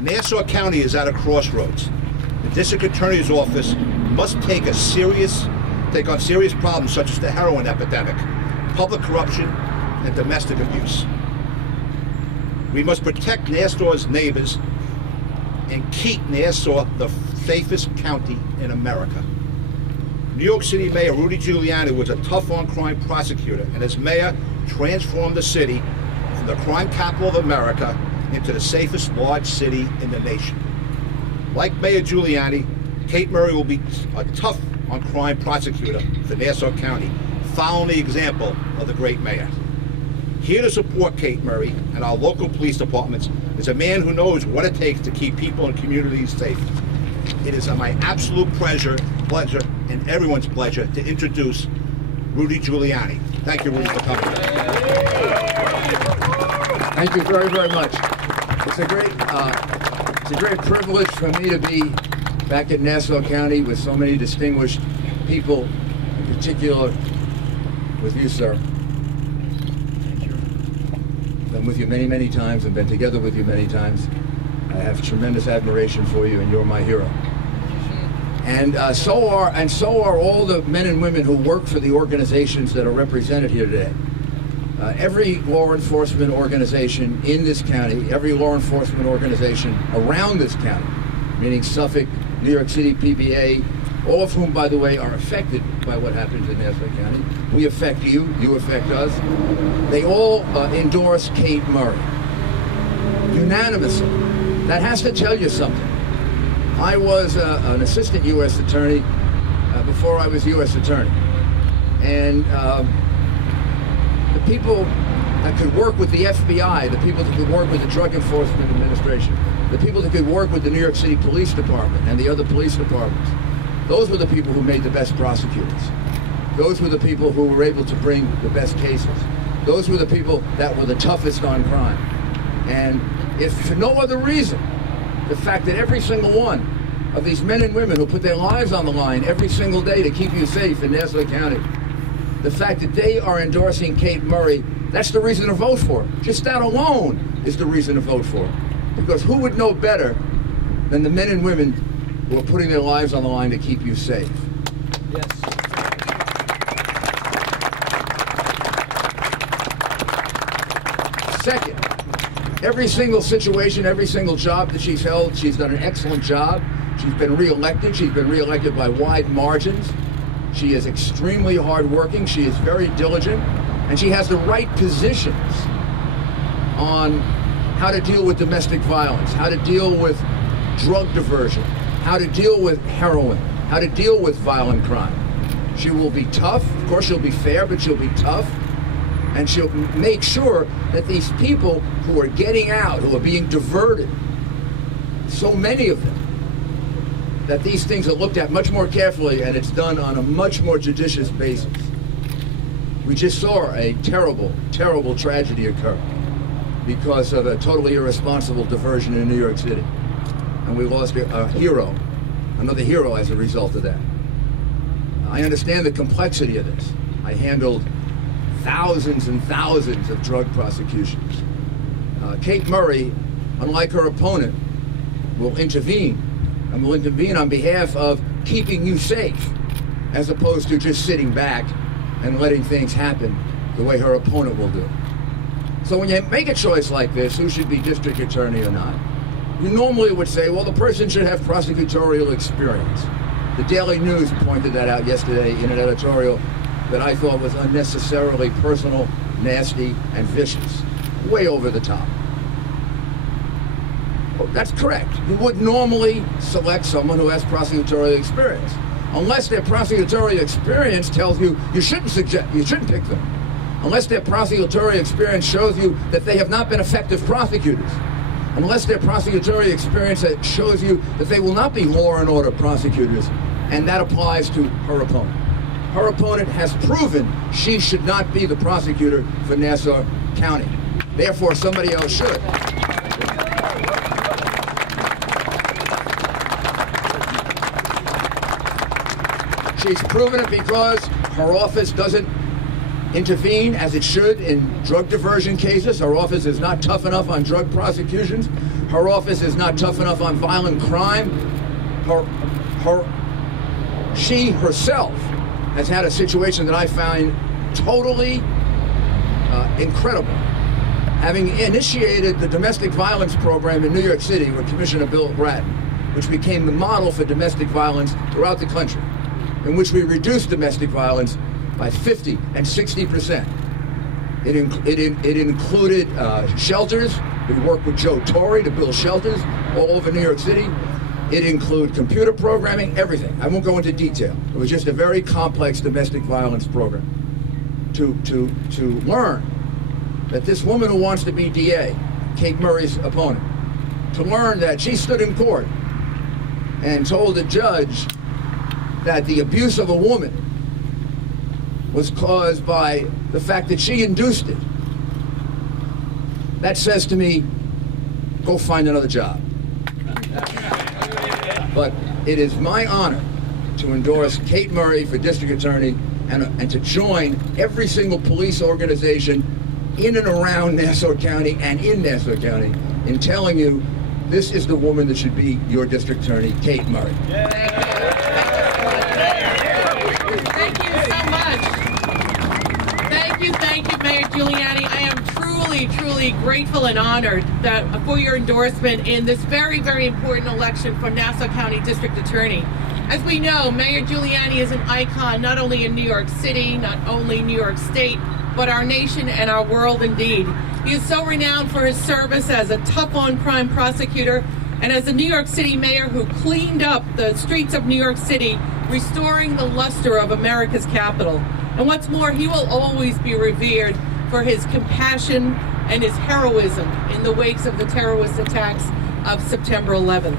Nassau County is at a crossroads. The District Attorney's Office must take on serious problems such as the heroin epidemic, public corruption, and domestic abuse. We must protect Nassau's neighbors and keep Nassau the safest county in America. New York City Mayor Rudy Giuliani was a tough on-crime prosecutor, and as mayor transformed the city from the crime capital of America into the safest large city in the nation. Like Mayor Giuliani, Kate Murray will be a tough on-crime prosecutor for Nassau County, following the example of the great mayor. Here to support Kate Murray and our local police departments is a man who knows what it takes to keep people and communities safe. It is my absolute pleasure, and everyone's pleasure to introduce Rudy Giuliani. Thank you, Rudy, for coming. Thank you very, very much. It's a great privilege for me to be back in Nassau County with so many distinguished people, in particular with you, sir. Been with you many, many times and been together with you many times. I have tremendous admiration for you, and you're my hero. And so are all the men and women who work for the organizations that are represented here today. Every law enforcement organization in this county, every law enforcement organization around this county, meaning Suffolk, New York City, PBA, all of whom, by the way, are affected by what happens in Nassau County. We affect you, you affect us. They all endorse Kate Murray, unanimously. That has to tell you something. I was an assistant U.S. attorney before I was U.S. attorney. And the people that could work with the FBI, the people that could work with the Drug Enforcement Administration, the people that could work with the New York City Police Department and the other police departments, those were the people who made the best prosecutors. Those were the people who were able to bring the best cases. Those were the people that were the toughest on crime. And if for no other reason, the fact that every single one of these men and women who put their lives on the line every single day to keep you safe in Nassau County, the fact that they are endorsing Kate Murray, that's the reason to vote for her. Just that alone is the reason to vote for her. Because who would know better than the men and women who are putting their lives on the line to keep you safe? Yes. Second, every single situation, every single job that she's held, she's done an excellent job. She's been reelected. She's been reelected by wide margins. She is extremely hardworking. She is very diligent. And she has the right positions on how to deal with domestic violence, how to deal with drug diversion, how to deal with heroin, how to deal with violent crime. She will be tough. Of course, she'll be fair, but she'll be tough. And she'll make sure that these people who are getting out, who are being diverted, so many of them, that these things are looked at much more carefully, and it's done on a much more judicious basis. We just saw a terrible, terrible tragedy occur because of a totally irresponsible diversion in New York City. And we lost a hero, another hero as a result of that. I understand the complexity of this. I handled thousands and thousands of drug prosecutions. Kate Murray, unlike her opponent, will intervene, and will intervene on behalf of keeping you safe, as opposed to just sitting back and letting things happen the way her opponent will do. So when you make a choice like this, who should be district attorney or not, you normally would say, well, the person should have prosecutorial experience. The Daily News pointed that out yesterday in an editorial that I thought was unnecessarily personal, nasty, and vicious. Way over the top. Well, that's correct. You would normally select someone who has prosecutorial experience, unless their prosecutorial experience tells you you shouldn't pick them. Unless their prosecutorial experience shows you that they have not been effective prosecutors. Unless their prosecutorial experience shows you that they will not be law and order prosecutors, and that applies to her opponent. Her opponent has proven she should not be the prosecutor for Nassau County. Therefore, somebody else should. She's proven it because her office doesn't intervene as it should in drug diversion cases. Her office is not tough enough on drug prosecutions. Her office is not tough enough on violent crime. She herself has had a situation that I find totally incredible. Having initiated the domestic violence program in New York City with Commissioner Bill Bratton, which became the model for domestic violence throughout the country, in which we reduced domestic violence by 50 and 60%. It included shelters. We worked with Joe Torre to build shelters all over New York City. It included computer programming, everything. I won't go into detail. It was just a very complex domestic violence program. To learn that this woman who wants to be DA, Kate Murray's opponent, to learn that she stood in court and told the judge that the abuse of a woman was caused by the fact that she induced it. That says to me, go find another job. But it is my honor to endorse Kate Murray for District Attorney and to join every single police organization in and around Nassau County and in Nassau County in telling you this is the woman that should be your District Attorney, Kate Murray. Thank you so much. Thank you, Mayor Giuliani. I am truly grateful and honored that for your endorsement in this very, very important election for Nassau County District Attorney. As we know, Mayor Giuliani is an icon not only in New York City, not only New York State, but our nation and our world indeed. He is so renowned for his service as a tough-on-crime prosecutor and as a New York City mayor who cleaned up the streets of New York City, restoring the luster of America's capital. And what's more, he will always be revered for his compassion and his heroism in the wakes of the terrorist attacks of September 11th.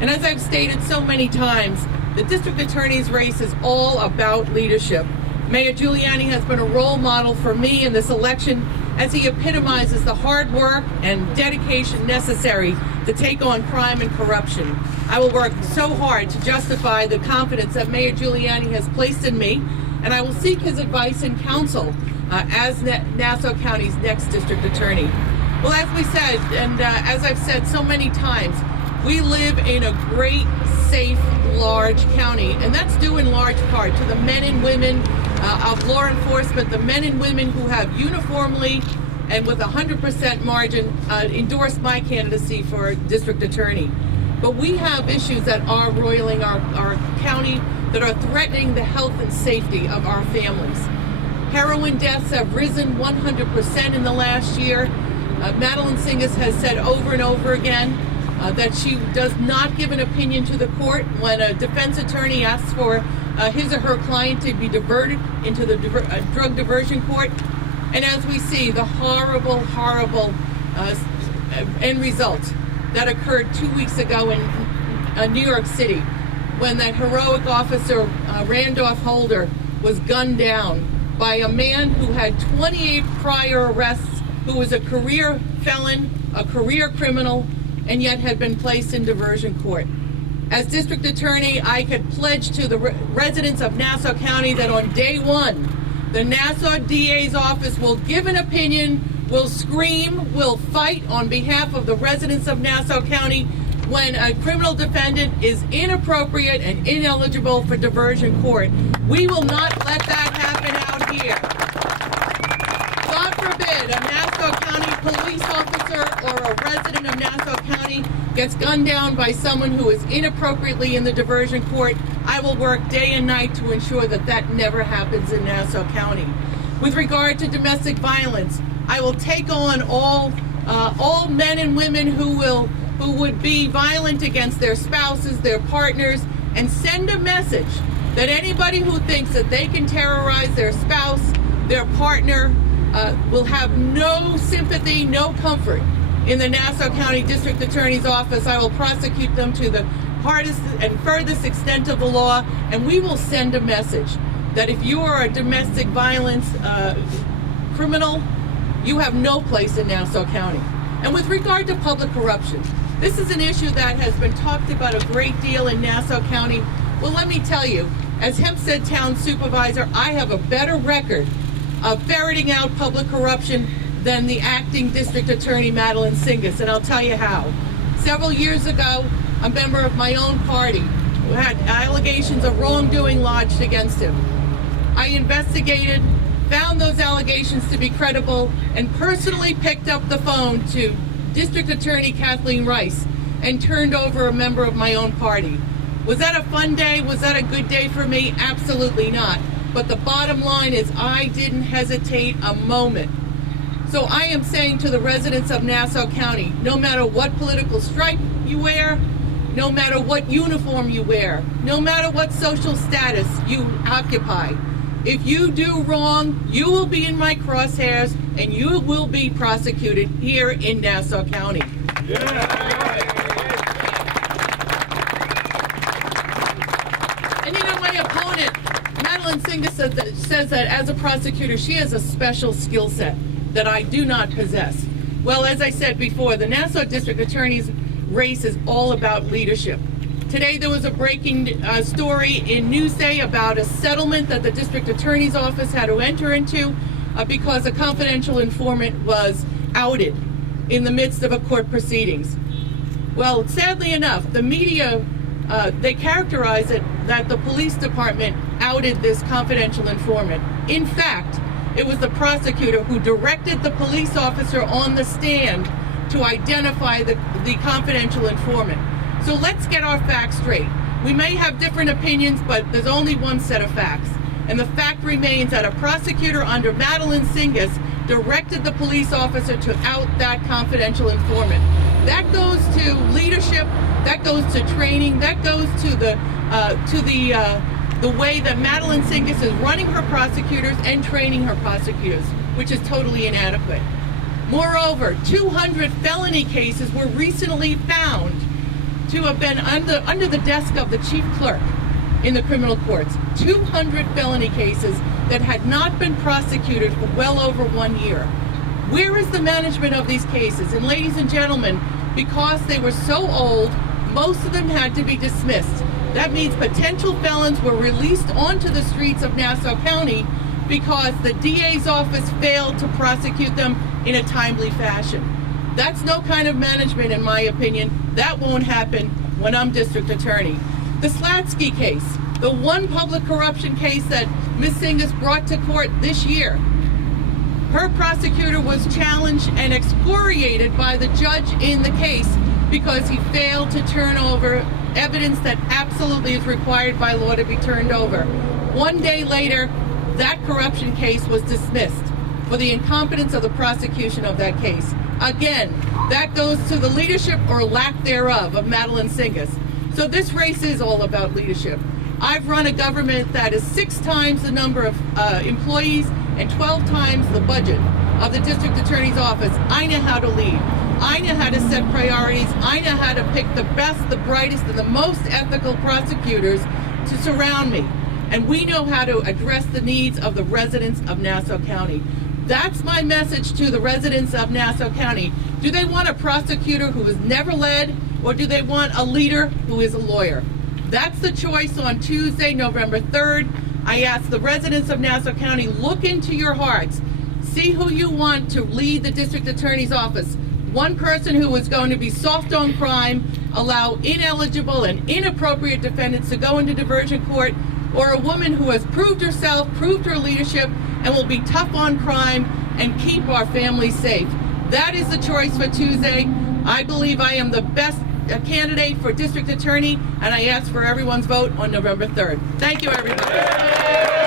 And as I've stated so many times, the district attorney's race is all about leadership. Mayor Giuliani has been a role model for me in this election as he epitomizes the hard work and dedication necessary to take on crime and corruption. I will work so hard to justify the confidence that Mayor Giuliani has placed in me, and I will seek his advice and counsel as Nassau County's next district attorney. Well, as we said, and as I've said so many times, we live in a great, safe, large county, and that's due in large part to the men and women of law enforcement, the men and women who have uniformly and with 100% margin endorsed my candidacy for district attorney. But we have issues that are roiling our county, that are threatening the health and safety of our families. Heroin deaths have risen 100% in the last year. Madeline Singas has said over and over again that she does not give an opinion to the court when a defense attorney asks for his or her client to be diverted into the drug diversion court. And as we see, the horrible end result that occurred 2 weeks ago in New York City when that heroic officer, Randolph Holder, was gunned down by a man who had 28 prior arrests, who was a career felon, a career criminal, and yet had been placed in diversion court. As district attorney, I could pledge to the residents of Nassau County that on day one, the Nassau DA's office will give an opinion, will scream, will fight on behalf of the residents of Nassau County when a criminal defendant is inappropriate and ineligible for diversion court. We will not let that happen out here. God forbid a Nassau County police officer or a resident of Nassau County gets gunned down by someone who is inappropriately in the diversion court. I will work day and night to ensure that that never happens in Nassau County. With regard to domestic violence, I will take on all men and women who would be violent against their spouses, their partners, and send a message that anybody who thinks that they can terrorize their spouse, their partner, will have no sympathy, no comfort in the Nassau County District Attorney's office. I will prosecute them to the hardest and furthest extent of the law, and we will send a message that if you are a domestic violence criminal, you have no place in Nassau County. And with regard to public corruption, this is an issue that has been talked about a great deal in Nassau County. Well, let me tell you, as Hempstead Town Supervisor, I have a better record of ferreting out public corruption than the acting district attorney, Madeline Singas, and I'll tell you how. Several years ago, a member of my own party who had allegations of wrongdoing lodged against him. I investigated, found those allegations to be credible, and personally picked up the phone to District Attorney Kathleen Rice and turned over a member of my own party. Was that a fun day? Was that a good day for me? Absolutely not. But the bottom line is I didn't hesitate a moment. So I am saying to the residents of Nassau County, no matter what political stripe you wear, no matter what uniform you wear, no matter what social status you occupy, if you do wrong, you will be in my crosshairs and you will be prosecuted here in Nassau County. And you know, my opponent, Madeline Singa, says that as a prosecutor, she has a special skill set that I do not possess. Well, as I said before, the Nassau District Attorney's race is all about leadership. Today there was a breaking story in Newsday about a settlement that the District Attorney's Office had to enter into because a confidential informant was outed in the midst of a court proceedings. Well, sadly enough, the media, they characterize it that the police department outed this confidential informant. In fact, it was the prosecutor who directed the police officer on the stand to identify the confidential informant. So let's get our facts straight. We may have different opinions, but there's only one set of facts. And the fact remains that a prosecutor under Madeline Singas directed the police officer to out that confidential informant. That goes to leadership, that goes to training, that goes to the way that Madeline Singas is running her prosecutors and training her prosecutors, which is totally inadequate. Moreover, 200 felony cases were recently found to have been under the desk of the chief clerk in the criminal courts. 200 felony cases that had not been prosecuted for well over 1 year. Where is the management of these cases? And ladies and gentlemen, because they were so old, most of them had to be dismissed. That means potential felons were released onto the streets of Nassau County because the DA's office failed to prosecute them in a timely fashion. That's no kind of management, in my opinion. That won't happen when I'm district attorney. The Slatsky case, the one public corruption case that Ms. Singas brought to court this year, her prosecutor was challenged and excoriated by the judge in the case because he failed to turn over evidence that absolutely is required by law to be turned over. 1 day later, that corruption case was dismissed for the incompetence of the prosecution of that case. Again, that goes to the leadership or lack thereof of Madeline Singas. So this race is all about leadership. I've run a government that is 6 times the number of employees and 12 times the budget of the district attorney's office. I know how to lead. I know how to set priorities. I know how to pick the best, the brightest, and the most ethical prosecutors to surround me. And we know how to address the needs of the residents of Nassau County. That's my message to the residents of Nassau County. Do they want a prosecutor who has never led, or do they want a leader who is a lawyer? That's the choice on Tuesday, November 3rd. I ask the residents of Nassau County, look into your hearts. See who you want to lead the district attorney's office. One person who is going to be soft on crime, allow ineligible and inappropriate defendants to go into diversion court, or a woman who has proved herself, proved her leadership, and will be tough on crime and keep our families safe. That is the choice for Tuesday. I believe I am the best candidate for district attorney, and I ask for everyone's vote on November 3rd. Thank you, everybody.